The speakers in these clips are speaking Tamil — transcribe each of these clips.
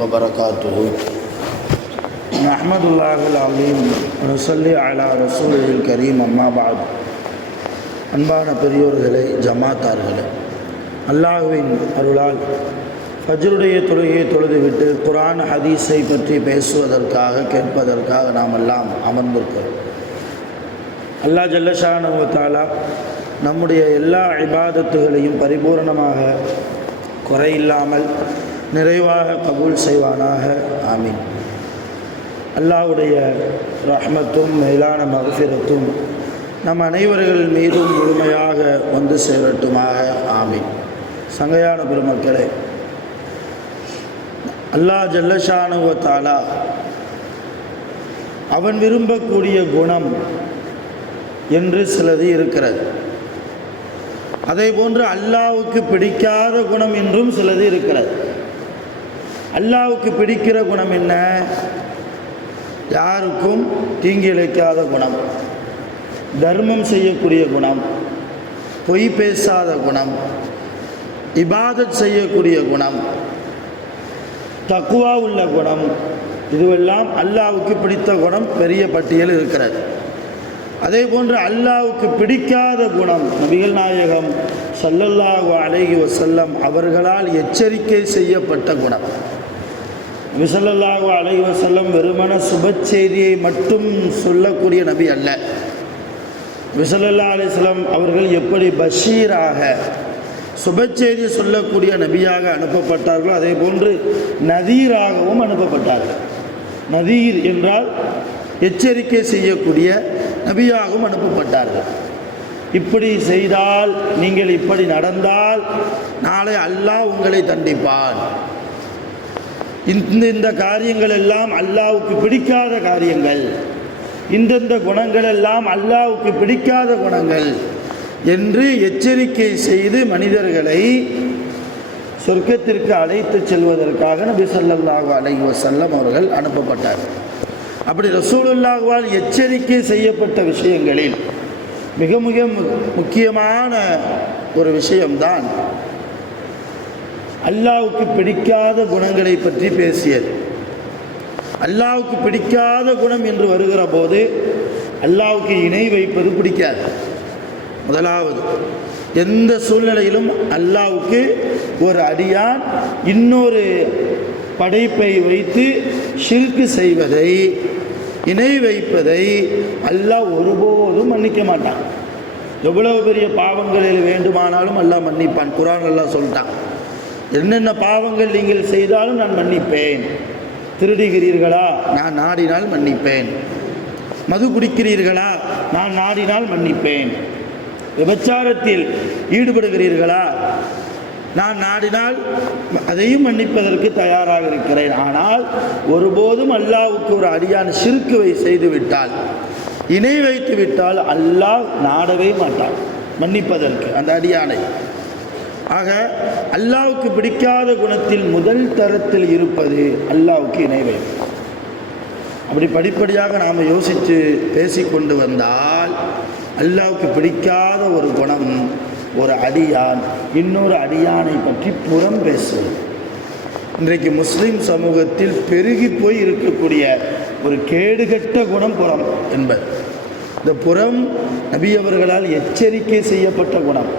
وبركاته نحمد الله العظيم ونصلي على رسوله الكريم أما بعد அன்பான பெரியோர்களே, ஜமாத்தார்களே, அல்லாஹ்வின் அருளால் ஃபஜ்ருடைய தொழுகையை தொழுதுவிட்டு குர்ஆன் ஹதீஸை பற்றி பேசுவதற்காக கேட்பதற்காக நாம் எல்லாம் அமர்ந்திருக்கிறோம். அல்லாஹ் ஜல்ல ஷானஹு வ தஆலா நம்முடைய எல்லா இபாதத்துகளையும் பரிபூர்ணமாக குறையில்லாமல் நிறைவாக கபூல் செய்வானாக. ஆமீன். அல்லாஹ்வுடைய ரஹ்மத்தும் மேலான மக்ஃபிரத்தும் நம் அனைவர்கள் மீதும் முழுமையாக வந்து சேரட்டுமாக. ஆமீன். சங்கையான பெருமக்களே, அல்லாஹ் ஜல்ல ஷானஹு வ தஆலா அவன் விரும்பக்கூடிய குணம் என்று சிலது இருக்கிறது. அதே போன்று அல்லாஹ்வுக்கு பிடிக்காத குணம் என்றும் சிலது இருக்கிறது. அல்லாஹ்வுக்கு பிடிக்கிற குணம் என்ன? யாருக்கும் தீங்கி இழைக்காத குணம், தர்மம் செய்யக்கூடிய குணம், பொய் பேசாத குணம், இபாதத் செய்யக்கூடிய குணம், தக்வா உள்ள குணம், இதுவெல்லாம் அல்லாஹ்வுக்கு பிடித்த குணம் பெரிய பட்டியல் இருக்கிறது. அதே போன்று அல்லாஹ்வுக்கு பிடிக்காத குணம் நபிகள் நாயகம் ஸல்லல்லாஹு அலைஹி வஸல்லம் அவர்களால் எச்சரிக்கை செய்யப்பட்ட குணம். நபி ஸல்லல்லாஹு அலைஹி வஸல்லம் வெறுமன சுப செய்தியை மட்டும் சொல்லக்கூடிய நபி அல்ல. நபி ஸல்லல்லாஹு அலைஹி வஸல்லம் அவர்கள் எப்படி பஷீராக சுப செய்தி சொல்லக்கூடிய நபியாக அனுப்பப்பட்டார்களோ அதே போன்று நதீராகவும் அனுப்பப்பட்டார்கள். நதீர் என்றால் எச்சரிக்கை செய்யக்கூடிய நபியாகவும் அனுப்பப்பட்டார்கள். இப்படி செய்தால், நீங்கள் இப்படி நடந்தால் நாளை அல்லாஹ் உங்களை தண்டிப்பான். இந்த காரியங்கள் எல்லாம் அல்லாஹ்வுக்கு பிடிக்காத காரியங்கள், இந்தந்த குணங்கள் எல்லாம் அல்லாஹ்வுக்கு பிடிக்காத குணங்கள் என்று எச்சரிக்கை செய்து மனிதர்களை சொர்க்கத்திற்கு அழைத்து செல்வதற்காக நபி ஸல்லல்லாஹு அலைஹி வஸல்லம் அவர்கள் அனுப்பப்பட்டார்கள். அப்படி ரசூலுல்லாஹ்வால் எச்சரிக்கை செய்யப்பட்ட விஷயங்களில் மிக மிக முக்கியமான ஒரு விஷயம்தான் அல்லாஹ்வுக்கு பிடிக்காத குணங்களை பற்றி பேசியது. அல்லாஹ்வுக்கு பிடிக்காத குணம் என்று வருகிற போது அல்லாஹ்வுக்கு இணை வைப்பது பிடிக்காது. முதலாவது, எந்த சூழ்நிலையிலும் அல்லாஹ்வுக்கு ஒரு அடியான் இன்னொரு படைப்பை வைத்து ஷிர்க் செய்வதை, இணை வைப்பதை அல்லாஹ் ஒருபோதும் மன்னிக்க மாட்டான். எவ்வளவு பெரிய பாவங்களில் வேண்டுமானாலும் அல்லாஹ் மன்னிப்பான். குர்ஆன் அல்லாஹ் சொல்லிட்டான், என்னென்ன பாவங்கள் நீங்கள் செய்தாலும் நான் மன்னிப்பேன். திருடுகிறீர்களா? நான் நாடினால் மன்னிப்பேன். மது குடிக்கிறீர்களா? நான் நாடினால் மன்னிப்பேன். விபச்சாரத்தில் ஈடுபடுகிறீர்களா? நான் நாடினால் அதையும் மன்னிப்பதற்கு தயாராக இருக்கிறேன். ஆனால் ஒருபோதும் அல்லாஹ்வுக்கு ஒரு அடியான் ஷிர்க்குவை செய்துவிட்டால், இணை வைத்து விட்டால் அல்லாஹ் நாடவே மாட்டான் மன்னிப்பதற்கு அந்த அடியானை. ஆக அல்லாஹ்வுக்கு பிடிக்காத குணத்தில் முதல் தரத்தில் இருப்பது அல்லாஹ்வுக்கு இணை வைப்பு. அப்படி படிப்படியாக நாம் யோசித்து பேசிக்கொண்டு வந்தால், அல்லாஹ்வுக்கு பிடிக்காத ஒரு குணம், ஒரு அடியான் இன்னொரு அடியானை பற்றி புறம் பேசுவது. இன்றைக்கு முஸ்லிம் சமூகத்தில் பெருகி போய் இருக்கக்கூடிய ஒரு கேடுகட்ட குணம் புறம் என்பது. இந்த புறம் நபி அவர்களால் எச்சரிக்கை செய்யப்பட்ட குணம்,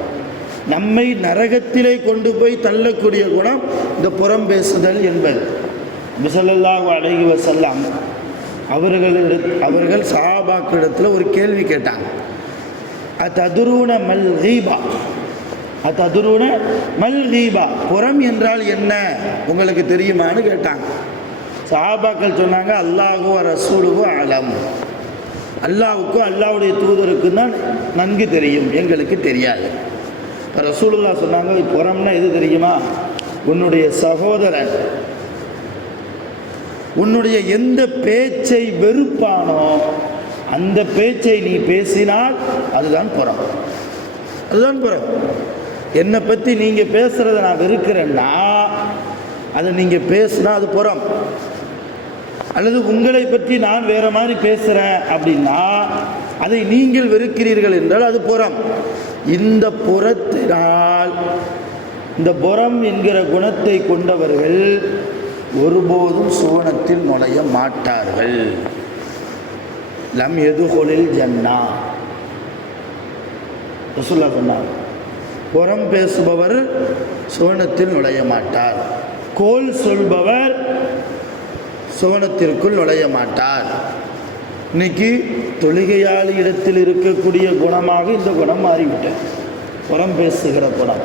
நம்மை நரகத்திலே கொண்டு போய் தள்ளக்கூடிய குணம் இந்த புறம் பேசுதல் என்பது. நபி ஸல்லல்லாஹு அலைஹி வஸல்லம் அவர்கள் சஹாபாக்களிடத்தில் ஒரு கேள்வி கேட்டாங்க. அததுரூன மல் கீபா, அததுரூன மல் கீபா, புறம் என்றால் என்ன உங்களுக்கு தெரியுமான்னு கேட்டாங்க. சஹாபாக்கள் சொன்னாங்க, அல்லாஹு ரசூலுஹு அலம், அல்லாஹ்வுக்கும் அல்லாஹ்வுடைய தூதருக்கும் தான் நன்கு தெரியும், எங்களுக்கு தெரியாது. இப்போ ரசூலுல்லாஹ் சொன்னாங்க, புறம்னா எது தெரியுமா? உன்னுடைய சகோதரன் உன்னுடைய எந்த பேச்சை வெறுப்பானோ அந்த பேச்சை நீ பேசினால் அதுதான் புறம். அதுதான் புறம். என்னை பற்றி நீங்கள் பேசுகிறத நான் வெறுக்கிறேன்னா அதை நீங்கள் பேசுனா அது புறம். அல்லது உங்களை பற்றி நான் வேற மாதிரி பேசுகிறேன் அப்படின்னா அதை நீங்கள் வெறுக்கிறீர்கள் என்றால் அது புறம். இந்த புறத்தினால், இந்த புறம் என்கிற குணத்தை கொண்டவர்கள் ஒருபோதும் சுவனத்தில் நுழைய மாட்டார்கள். லம் யதுகுலில் ஜன்னா. ரசூலுல்லாஹ் சொன்னார், புறம் பேசுபவர் சுவனத்தில் நுழைய மாட்டார், கோல் சொல்பவர் சுவனத்திற்குள் நுழைய மாட்டார். இன்னைக்கு தொழுகையாளி இடத்தில் இருக்கக்கூடிய குணமாக இந்த குணம் மாறிவிட்டது. புறம் பேசுகிற குணம்,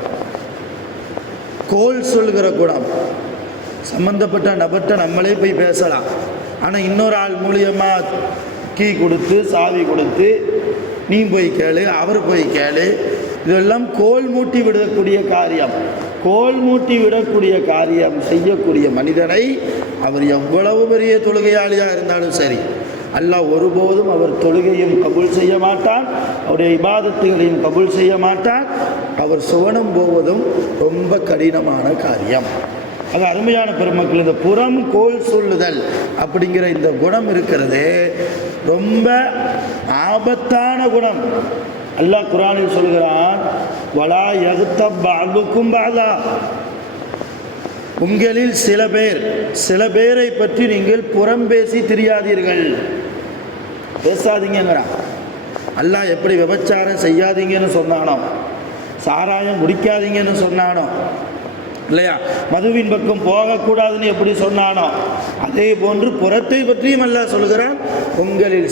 கோல் சொல்கிற குணம். சம்பந்தப்பட்ட நபர்கிட்ட நம்மளே போய் பேசலாம், ஆனால் இன்னொரு ஆள் மூலியமாக கீ கொடுத்து சாவி கொடுத்து நீ போய் கேளு, அவர் போய் கேளு, இதெல்லாம் கோல் மூட்டி விடக்கூடிய காரியம். கோல் மூட்டி விடக்கூடிய காரியம் செய்யக்கூடிய மனிதனை அவர் எவ்வளவு பெரிய தொழுகையாளியாக இருந்தாலும் சரி, அல்லாஹ் ஒருபோதும் அவர் தொழுகையும் கபூல் செய்ய மாட்டான், அவருடைய இபாதத்துகளையும் கபூல் செய்ய மாட்டான். அவர் சுவனம் போவதும் ரொம்ப கடினமான காரியம். அது அருமையான பெருமக்கள், இந்த புறம் கோல் சொல்லுதல் அப்படிங்கிற இந்த குணம் இருக்கிறது ரொம்ப ஆபத்தான குணம். அல்லாஹ் குர்ஆனில் சொல்கிறான், வலா யக்தப் பஅதுக்கும் பஅதா. உங்களில் சில பேரை பற்றி நீங்கள் புறம் பேசி திரியாதீர்கள், பேசாதீங்கிறான். அல்லாஹ் எப்படி விபச்சாரம் செய்யாதீங்கன்னு சொன்னானோ, சாராயம் குடிக்காதீங்கன்னு சொன்னானோ இல்லையா, மதுவின் பக்கம் போகக்கூடாதுன்னு எப்படி சொன்னானோ, அதே போன்று புறத்தை பற்றியும் அல்லாஹ் சொல்கிறான், உங்களில்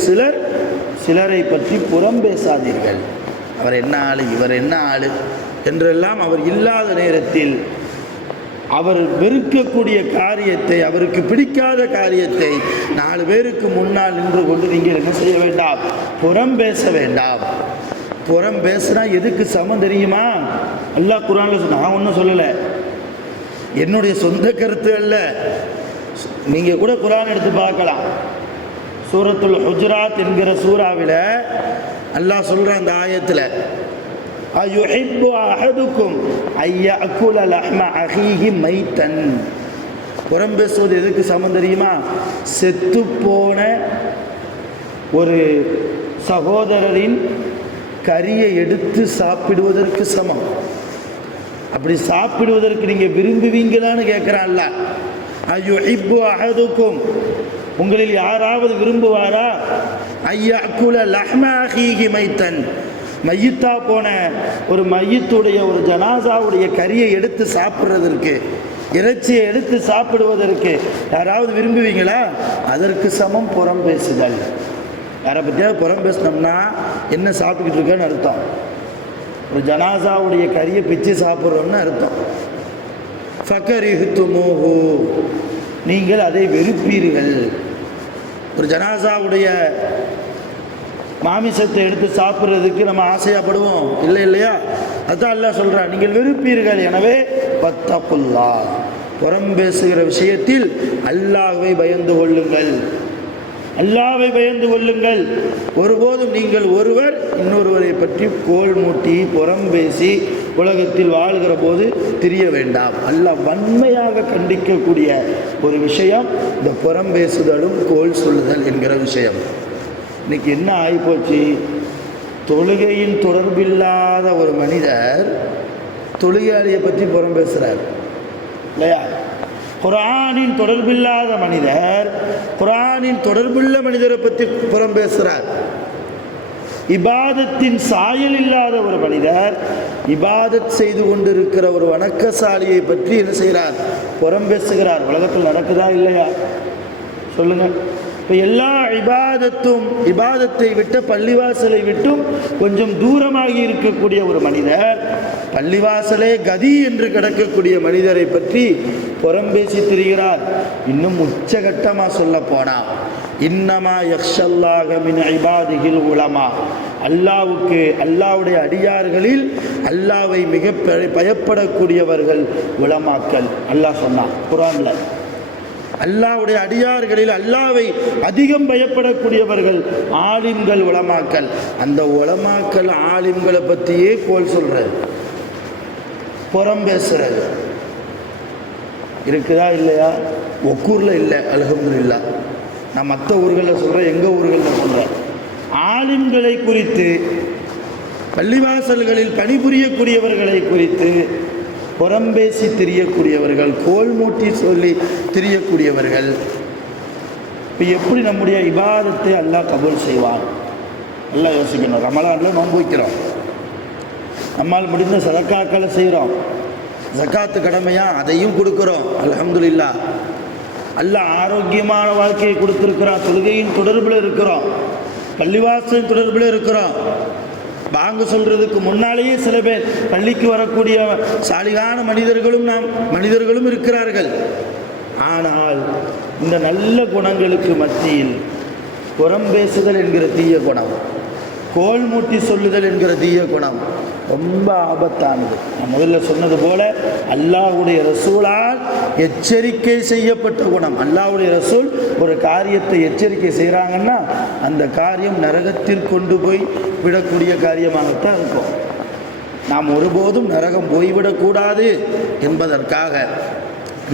சிலரை பற்றி புறம் பேசாதீர்கள். அவர் என்ன ஆளு, இவர் என்ன ஆளு என்றெல்லாம் அவர் இல்லாத நேரத்தில் அவர் வெறுக்கக்கூடிய காரியத்தை, அவருக்கு பிடிக்காத காரியத்தை 4 பேருக்கு முன்னால் நின்று கொண்டு நீங்கள் என்ன செய்ய வேண்டாம், புறம் பேச வேண்டாம். புறம் பேசுனா எதுக்கு சமம் தெரியுமா? அல்லாஹ் குர்ஆன்ல, நான் ஒன்றும் சொல்லலை, என்னுடைய சொந்த கருத்து அல்ல. நீங்கள் கூட குர்ஆன் எடுத்து பார்க்கலாம். சூரத்துல் ஹுஜராத் என்கிற சூறாவில் அல்லாஹ் சொல்கிற அந்த ஆயத்தில், அயுஹிப்பு அஹதுக்கும் ஐயஅகுல லஹ்ம அஹீஹி மைத்தன். புறம் பேசுவது எதுக்கு சமம் தெரியுமா? செத்துப்போன ஒரு சகோதரரின் கறியை எடுத்து சாப்பிடுவதற்கு சமம். அப்படி சாப்பிடுவதற்கு நீங்கள் விரும்புவீங்களான்னு கேட்குறான்ல. அயுஹிப்பு அஹதுக்கும், உங்களில் யாராவது விரும்புவாரா? ஐயஅகுல லஹ்ம அஹீஹி மைத்தன், மையித்தா போன ஒரு மையத்துடைய ஒரு ஜனாசாவுடைய கறியை எடுத்து சாப்பிட்றதற்கு, இறைச்சியை எடுத்து சாப்பிடுவதற்கு யாராவது விரும்புவீங்களா? அதற்கு சமம் புறம் பேசுதல். யாரை பற்றியாவது புறம் பேசினோம்னா என்ன சாப்பிட்டுக்கிட்டு இருக்கேன்னு அர்த்தம். ஒரு ஜனாசாவுடைய கறியை பிச்சு சாப்பிட்றோம்னு அர்த்தம். ஃபகரிஹ்துமூஹு, நீங்கள் அதை வெறுப்பீர்கள். ஒரு ஜனாசாவுடைய மாமிசத்தை எடுத்து சாப்பிட்றதுக்கு நம்ம ஆசையாப்படுவோம் இல்லை இல்லையா? அதான் அல்லாஹ் சொல்கிறான், நீங்கள் வெறுப்பீர்கள். எனவே வத்தகுல்லாஹ், புறம் பேசுகிற விஷயத்தில் அல்லாஹ்வை பயந்து கொள்ளுங்கள், அல்லாஹ்வை பயந்து கொள்ளுங்கள். ஒருபோதும் நீங்கள் ஒருவர் இன்னொருவரை பற்றி கோல் மூட்டி புறம் பேசி உலகத்தில் வாழ்கிற போது தெரிய வேண்டாம். அல்லாஹ் வன்மையாக கண்டிக்கக்கூடிய ஒரு விஷயம் இந்த புறம் பேசுதலும் கோல் சொல்லுதல் என்கிற விஷயம். இன்னைக்கு என்ன ஆகிப்போச்சு, தொழுகையின் தொடர்பில்லாத ஒரு மனிதர் தொழுகையாளியை பற்றி புறம் பேசுகிறார் இல்லையா? குர்ஆனின் தொடர்பில்லாத மனிதர் குர்ஆனின் தொடர்புள்ள மனிதரை பற்றி புறம் பேசுகிறார். இபாதத்தின் சாயல் இல்லாத ஒரு மனிதர் இபாதத் செய்து கொண்டிருக்கிற ஒரு வணக்கசாலியை பற்றி என்ன செய்கிறார், புறம் பேசுகிறார். உலகத்தில் நடக்குதா இல்லையா சொல்லுங்கள். இப்போ எல்லா இபாதத்தை விட்டு பள்ளிவாசலை விட்டும் கொஞ்சம் தூரமாகி இருக்கக்கூடிய ஒரு மனிதர், பள்ளிவாசலே கதி என்று கிடக்கக்கூடிய மனிதரை பற்றி புறம் பேசி திரிகிறார். இன்னும் உச்சகட்டமாக சொல்ல போனால், இன்னமா யக்ஷல்லாஹ மின் இபாதிஹில் உலமா, அல்லாஹ்வுடைய அடியார்களில் அல்லாஹ்வை மிக பயப்படக்கூடியவர்கள் உலமாக்கள். அல்லாஹ் சொன்னான் குர்ஆன்ல. அல்லாஹ்வுடைய அடியார்களில் அல்லாஹ்வை அதிகம் பயப்படக்கூடியவர்கள் ஆலிம்கள், உலமாக்கள். அந்த உலமாக்கள் ஆலிம்களை பற்றியே கோல் சொல்றது, புறம் பேசுறது இருக்குதா இல்லையா? ஒக்கூரில் இல்லை, அல்ஹம்துலில்லாஹ். நான் மற்ற ஊர்களில் சொல்கிறேன், எங்கள் ஊர்களில் சொல்கிறேன். ஆலிம்களை குறித்து, பள்ளிவாசல்களில் பணிபுரியக்கூடியவர்களை குறித்து புறம்பேசி திரியக்கூடியவர்கள், கோல் மூட்டி சொல்லி திரியக்கூடியவர்கள். இப்போ எப்படி நம்முடைய இபாதத்தை அல்லாஹ் கபூல் செய்வான்? எல்லாம் யோசிக்கணும். ரமலானில் நோன்பு வைக்கிறோம், நம்மால் முடிந்த சதக்காக்களை செய்கிறோம், ஜக்காத்து கடமையா அதையும் கொடுக்குறோம், அல்ஹம்துலில்லாஹ். அல்லாஹ் ஆரோக்கியமான வாழ்க்கையை கொடுத்துருக்குறான், தொழுகையின் தொடர்பில் இருக்கிறோம், பள்ளிவாசலின் தொடர்பில் இருக்கிறோம். பாங்கு சொல்கிறதுக்கு முன்னாலேயே சில பேர் பள்ளிக்கு வரக்கூடிய சாலிகான மனிதர்களும் இருக்கிறார்கள். ஆனால் இந்த நல்ல குணங்களுக்கு மத்தியில் புறம் பேசுதல் என்கிற தீய குணம், கோல் மூட்டி சொல்லுதல் என்கிற தீய குணம் ரொம்ப ஆபத்தானது. நான் முதல்ல சொன்னது போல அல்லாஹ்வுடைய ரசூலால் எச்சரிக்கை செய்யப்பட்ட குணம். அல்லாஹ்வுடைய ரசூல் ஒரு காரியத்தை எச்சரிக்கை செய்கிறாங்கன்னா அந்த காரியம் நரகத்தில் கொண்டு போய் விடக்கூடிய காரியமாகத்தான் இருக்கும். நாம் ஒருபோதும் நரகம் போய்விடக்கூடாது என்பதற்காக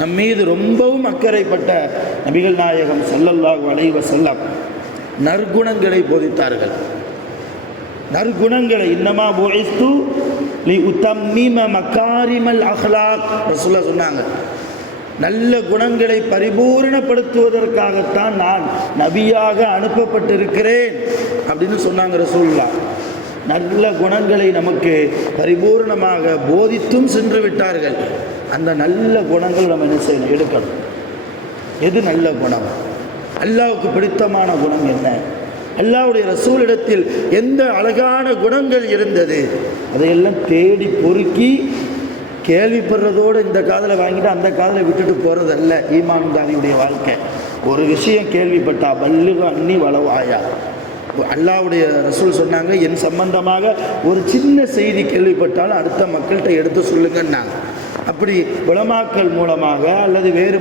நம்மீது ரொம்பவும் அக்கறைப்பட்ட நபிகள் நாயகம் ஸல்லல்லாஹு அலைஹி வஸல்லம் நற்குணங்களை போதித்தார்கள். நற்குணங்களை இன்னமா புஇஸ்து லிஉத்தம்மிம மகாரிமல் அஹ்லாக் ரசூலுல்லாஹ் சொன்னாங்க. நல்ல குணங்களை பரிபூரணப்படுத்துவதற்காகத்தான் நான் நபியாக அனுப்பப்பட்டிருக்கிறேன் அப்படின்னு சொன்னாங்க ரசூலுல்லாஹ். நல்ல குணங்களை நமக்கு பரிபூர்ணமாக போதித்தும் சென்று விட்டார்கள். அந்த நல்ல குணங்கள் நம்ம என்ன செய்யணும்? எடுக்கணும். எது நல்ல குணம்? அல்லாஹ்வுக்கு பிடித்தமான குணம் என்ன? அல்லாஹ்வுடைய ரசூலிடத்தில் எந்த அழகான குணங்கள் இருந்தது? அதையெல்லாம் தேடி பொறுக்கி கேள்விப்படுறதோடு இந்த காதில் வாங்கிட்டு அந்த காதில் விட்டுட்டு போகிறதல்ல ஈமான்தாரியுடைய வாழ்க்கை. ஒரு விஷயம் கேள்விப்பட்டா பல்லுக அன்னி வளவாயா. அல்லாஹ்வுடைய ரசூல் சொன்னாங்க, என் சம்பந்தமாக ஒரு சின்ன செய்தி கேள்விப்பட்டாலும் அடுத்த மக்கள்கிட்ட எடுத்து சொல்லுங்கன்னாங்க. அப்படி உலமாக்கள் மூலமாக அல்லது வேறு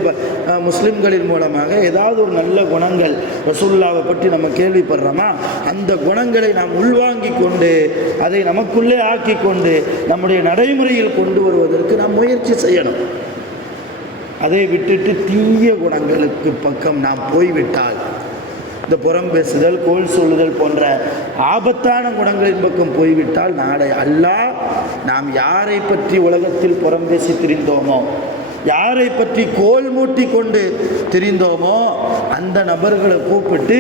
முஸ்லிம்களின் மூலமாக ஏதாவது ஒரு நல்ல குணங்கள் ரசூலுல்லாவை பற்றி நம்ம கேள்விப்படுறோமா, அந்த குணங்களை நாம் உள்வாங்கி கொண்டு அதை நமக்குள்ளே ஆக்கி கொண்டு நம்முடைய நடைமுறையில் கொண்டு வருவதற்கு நாம் முயற்சி செய்யணும். அதை விட்டுட்டு தீய குணங்களுக்கு பக்கம் நாம் போய்விட்டால், இந்த புறம் பேசுதல், கோல் சொல்லுதல் போன்ற ஆபத்தான குணங்களின் பக்கம் போய்விட்டால் நாளை அல்லாஹ் நாம் யாரை பற்றி உலகத்தில் புறம் பேசி திரிந்தோமோ, யாரை பற்றி கோல் மூட்டி கொண்டு திரிந்தோமோ அந்த நபர்களை கூப்பிட்டு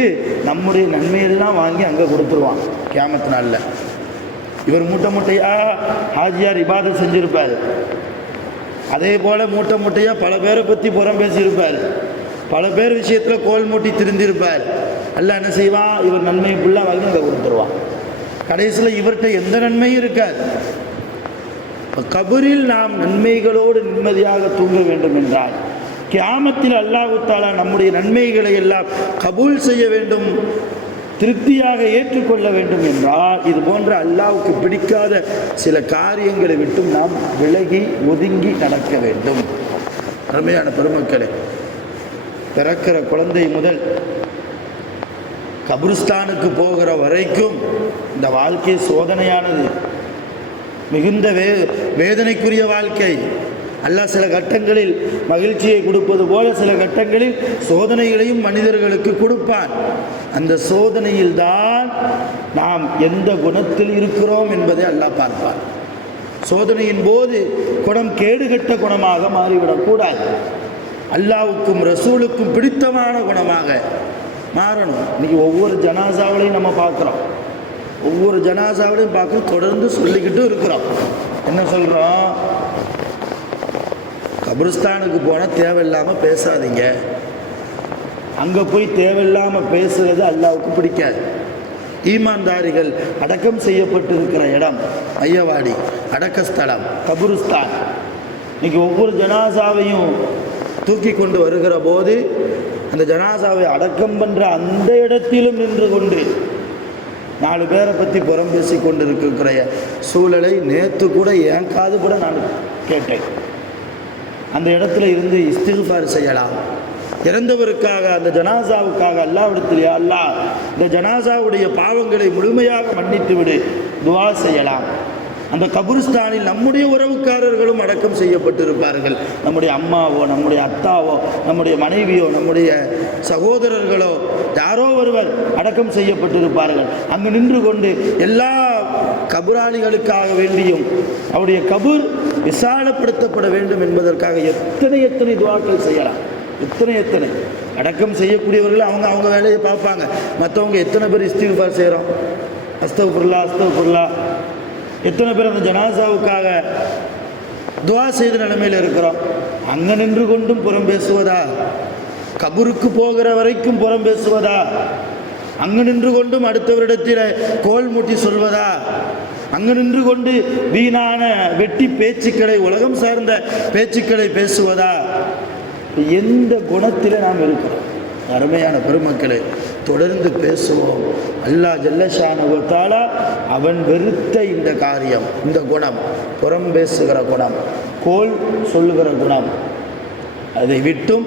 நம்முடைய நன்மையெல்லாம் வாங்கி அங்கே கொடுத்துருவான் கியாமத் நாளில். இவர் மூட்டை மூட்டையாக ஹாஜியார் இபாதத் செஞ்சுருப்பார், அதே போல் மூட்டை மூட்டையாக பல பேரை பற்றி புறம் பேசியிருப்பார், பல பேர் விஷயத்தில் கோல் மூட்டி திருந்திருப்பார். அல்லாஹ் என்ன செய்வான்? இவர் நன்மையை ஃபுல்லாக வாங்கி அங்கே கொடுத்துருவான். கடைசியில் இவர்கிட்ட எந்த நன்மையும் இருக்காது. கபரில் நாம் நன்மைகளோடு நிம்மதியாக தூங்க வேண்டும் என்றால், கியாமத்தில் அல்லாஹ் தஆலா நம்முடைய நன்மைகளை எல்லாம் கபூல் செய்ய வேண்டும், திருப்தியாக ஏற்றுக்கொள்ள வேண்டும் என்றால் இது போன்ற அல்லாஹ்வுக்கு பிடிக்காத சில காரியங்களை விட்டும் நாம் விலகி ஒதுங்கி நடக்க வேண்டும். அருமையான பெருமக்களே, பிறக்கிற குழந்தை முதல் கபிரிஸ்தானுக்கு போகிற வரைக்கும் இந்த வாழ்க்கை சோதனையானது, மிகுந்த வேதனைக்குரிய வாழ்க்கை. அல்லாஹ் சில கட்டங்களில் மகிழ்ச்சியை கொடுப்பது போல சில கட்டங்களில் சோதனைகளையும் மனிதர்களுக்கு கொடுப்பான். அந்த சோதனையில்தான் நாம் எந்த குணத்தில் இருக்கிறோம் என்பதை அல்லாஹ் பார்ப்பான். சோதனையின் போது குணம் கேடுகட்ட குணமாக மாறிவிடக்கூடாது. அல்லாஹ்வுக்கும் ரசூலுக்கும் பிடித்தமான குணமாக மாறணும். இன்னைக்கு ஒவ்வொரு ஜனாசாவிலையும் நம்ம பார்க்குறோம், ஒவ்வொரு ஜனாசாவிலையும் பார்க்க தொடர்ந்து சொல்லிக்கிட்டு இருக்கிறோம். என்ன சொல்கிறோம்? கபிரிஸ்தானுக்கு போனால் தேவையில்லாமல் பேசாதீங்க. அங்கே போய் தேவையில்லாமல் பேசுகிறது அல்லாஹ்வுக்கு பிடிக்காது. ஈமான்தாரிகள் அடக்கம் செய்யப்பட்டிருக்கிற இடம் மையவாடி, அடக்கஸ்தலம் கபிரிஸ்தான். இன்னைக்கு ஒவ்வொரு ஜனாசாவையும் தூக்கி கொண்டு வருகிற போது அந்த ஜனாசாவை அடக்கம் பண்ணுற அந்த இடத்திலும் நின்று கொண்டு 4 பேரை பற்றி புறம் பேசி கொண்டு இருக்கிற சூழலை நேற்று கூட என் காது கூட நான் கேட்டேன். அந்த இடத்துல இருந்து இஸ்திக்ஃபார் செய்யலாம், இறந்தவருக்காக அந்த ஜனாசாவுக்காக அல்லாஹ்விடத்தில் யா அல்லாஹ் இந்த ஜனாசாவுடைய பாவங்களை முழுமையாக மன்னித்து விடு துஆ செய்யலாம். அந்த கபுரிஸ்தானில் நம்முடைய உறவுக்காரர்களும் அடக்கம் செய்யப்பட்டிருப்பார்கள். நம்முடைய அம்மாவோ, நம்முடைய அத்தாவோ, நம்முடைய மனைவியோ, நம்முடைய சகோதரர்களோ யாரோ ஒருவர் அடக்கம் செய்யப்பட்டிருப்பார்கள். அங்கு நின்று கொண்டு எல்லா கபுராளிகளுக்காக வேண்டியும் அவருடைய கபூர் விசாலப்படுத்தப்பட வேண்டும் என்பதற்காக எத்தனை துஆக்கள் செய்யலாம். எத்தனை அடக்கம் செய்யக்கூடியவர்கள் அவங்க வேலையை பார்ப்பாங்க. மற்றவங்க எத்தனை பேர் இஸ்திக்ஃபார் செய்கிறோம், அஸ்தக்ஃபிருல்லா. எத்தனை பேர் அந்த ஜனாசாவுக்காக துஆ செய்த நிலைமையில் இருக்கிறோம். அங்கே நின்று கொண்டும் புறம் பேசுவதா? கபூருக்கு போகிற வரைக்கும் புறம் பேசுவதா? அங்கு நின்று கொண்டும் அடுத்தவரிடத்தில் கோல் மூட்டி சொல்வதா? அங்கு நின்று கொண்டு வீணான வெட்டி பேச்சுக்களை, உலகம் சார்ந்த பேச்சுக்களை பேசுவதா? எந்த குணத்தில் நாம் இருக்கிறோம்? அருமையான பெருமக்களை தொடர்ந்து பேசுவோம். அல்லாஹ் ஜல்லஷானஹு வ தஆலா அவன் வெறுத்த இந்த காரியம், இந்த குணம், புறம் பேசுகிற குணம், கோல் சொல்லுகிற குணம், அதை விட்டும்